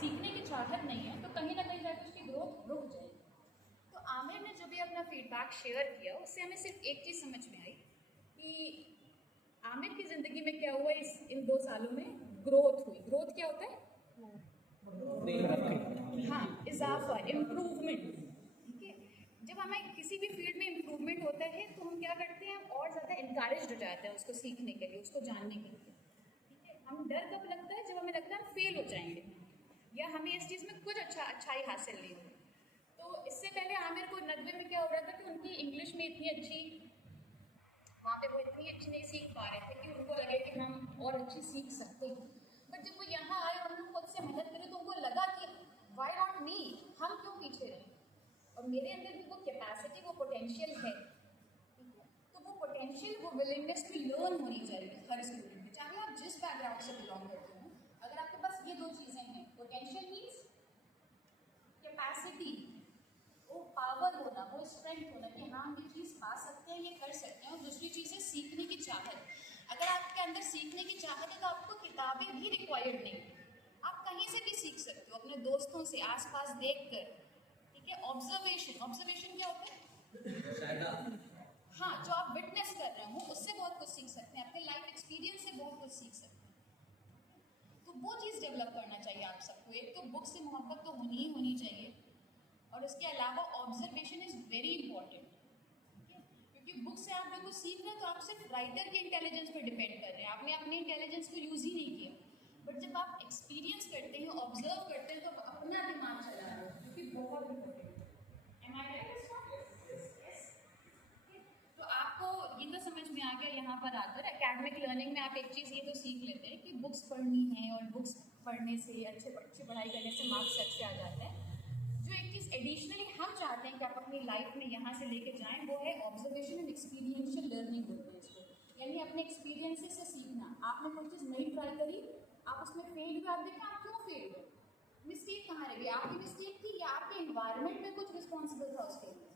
सीखने की चाहत नहीं है तो कहीं ना कहीं जाकर उसकी ग्रोथ रुक जाएगी। तो आमिर ने जो भी अपना फीडबैक शेयर किया उससे हमें सिर्फ एक चीज़ समझ में आई कि आमिर की ज़िंदगी में क्या हुआ, इन 2 सालों में ग्रोथ हुई। ग्रोथ क्या होता है? हाँ, इजाफा, इम्प्रूवमेंट। ठीक है, जब हमें किसी भी फील्ड में इम्प्रूवमेंट होता है तो हम क्या करते हैं, और ज़्यादा इनकरेज हो जाते हैं उसको सीखने के लिए, उसको जानने के लिए। ठीक है, हम डर कब लगता है? जब हमें लगता है हम फेल हो जाएंगे या हमें इस चीज़ में कुछ अच्छाई हासिल नहीं होगी। तो इससे पहले आमिर को 90 में क्या हो रहा था कि उनकी इंग्लिश में इतनी अच्छी, वहाँ पे वो इतनी अच्छी नहीं सीख पा रहे थे कि उनको लगे कि हम और अच्छी सीख सकते हैं। बट जब वो यहाँ आए और उनको खुद से मेहनत करे तो उनको लगा कि वाई नॉट मी, हम क्यों पीछे रहे, और मेरे अंदर भी वो कैपेसिटी, वो पोटेंशियल है। तो वो पोटेंशियल, वो विलिंगनेस टू लर्न होनी चाहिए हर स्टूडेंट में, चाहे आप जिस बैकग्राउंड से बिलोंग करते हो। अगर आपके पास ये 2 चीज़ें हैं, पोटेंशियल मीन्स कैपेसिटी, वो पावर होना, वो स्ट्रेंथ होना कि हाँ हम ये चीज़ पा सकते हैं, ये कर सकते हैं। और दूसरी चीज़ है सीखने की चाहत। अगर आपके अंदर सीखने की चाहत है तो आपको किताबें भी रिक्वायर्ड नहीं, आप कहीं से भी सीख सकते हो, अपने दोस्तों से, आसपास देखकर। ठीक है, ऑब्जर्वेशन, ऑब्जर्वेशन क्या होता है? हाँ, जो आप विटनेस कर रहे हो उससे बहुत कुछ सीख सकते हैं, अपने लाइफ एक्सपीरियंस से बहुत कुछ सीख सकते हैं। तो वो चीज़ डेवलप करना चाहिए आप सबको। एक तो बुक से मोहब्बत तो होनी चाहिए, और उसके अलावा ऑब्जर्वेशन इज़ वेरी इंपॉर्टेंट। क्योंकि बुक से आपने कुछ सीख रहे हैं तो आप सिर्फ राइटर के इंटेलिजेंस पर डिपेंड कर रहे हैं, आपने अपने इंटेलिजेंस को यूज़ ही नहीं किया। बट जब आप एक्सपीरियंस करते हैं, ऑब्जर्व करते हैं, तो आप अपना दिमाग चला रहे हो, जो कि बहुत इंपॉर्टेंट है। Am I right? Yes? तो आपको ये तो समझ में आ गया यहाँ पर आकर एकेडमिक लर्निंग में आप एक चीज़ ये तो सीख लेते हैं कि बुक्स पढ़नी है, और बुक्स पढ़ने से, अच्छी पढ़ाई करने से मार्क्स अच्छे आ जाते हैं। जो एक चीज़ एडिशनली हम चाहते हैं कि आप अपनी लाइफ में यहाँ से लेके जाएं, वो है ऑब्जर्वेशन एंड एक्सपीरियंशियल लर्निंग बोलते हैं इसको, यानी अपने एक्सपीरियंसेस से सीखना। आपने कोई चीज़ नहीं ट्राई करी, आप उसमें फेल हुए, आप देखें आप क्यों फेल हुए, मिस्टेक कहाँ रह गई, आपकी मिस्टेक थी या आपके इन्वायरमेंट में कुछ रिस्पॉन्सिबल था उसके लिए।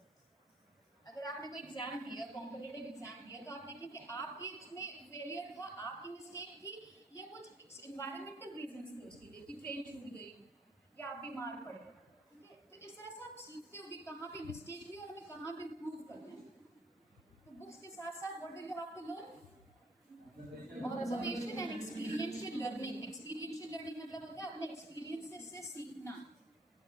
अगर आपने कोई एग्जाम दिया, कॉम्पिटेटिव एग्जाम दिया, तो आप देखें कि आपकी इसमें फेलियर था, आपकी मिस्टेक थी, या कुछ इन्वायरमेंटल रीजंस थे उसके लिए कि ट्रेन छूट गई या आप बीमार पड़े। ठीक है, तो इस तरह से आप सीखते हो कि कहाँ पे मिस्टेक हुई और हमें कहाँ पे इम्प्रूव करना है। तो बुक्स के साथ साथ what do you have to learn? Observation and experiential learning. Experiential learning मतलब होता है अपने एक्सपीरियंसेस से सीखना।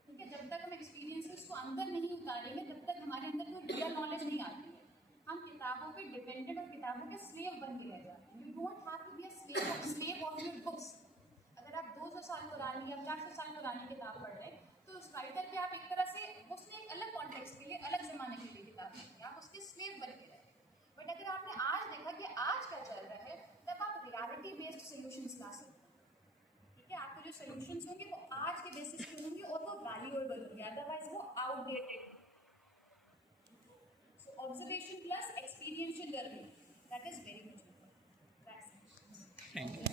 ठीक है, जब तक हम एक्सपीरियंसेस को अंदर नहीं उतारेंगे तब तक हमारे अंदर कोई रियल नॉलेज नहीं आती है। हम किताबों पे डिपेंडेंट और किताबों के स्लेव बन के रह जाते हैं। You don't have to be a slave of your books. अगर आप 200 साल पुरानी या 400 साल पुरानी किताब पढ़ रहे हैं तो उस राइटर के आप एक तरह से, उसने एक अलग कॉन्टेक्स्ट के लिए, अलग ज़माने के लिए किताब लिखी, आप उसके स्लेव बन के रहे। बट अगर आपने आज देखा कि आज क्या चल रहा है, तब आप रियलिटी बेस्ड सोल्यूशंस ला सकते हैं। ठीक है, आपके जो सोल्यूशंस होंगे वो आज के बेसिस पे होंगे और वो वैल्यूएबल होंगे, अदरवाइज वो outdated. So observation plus experiential learning, that is very much important. Thank you.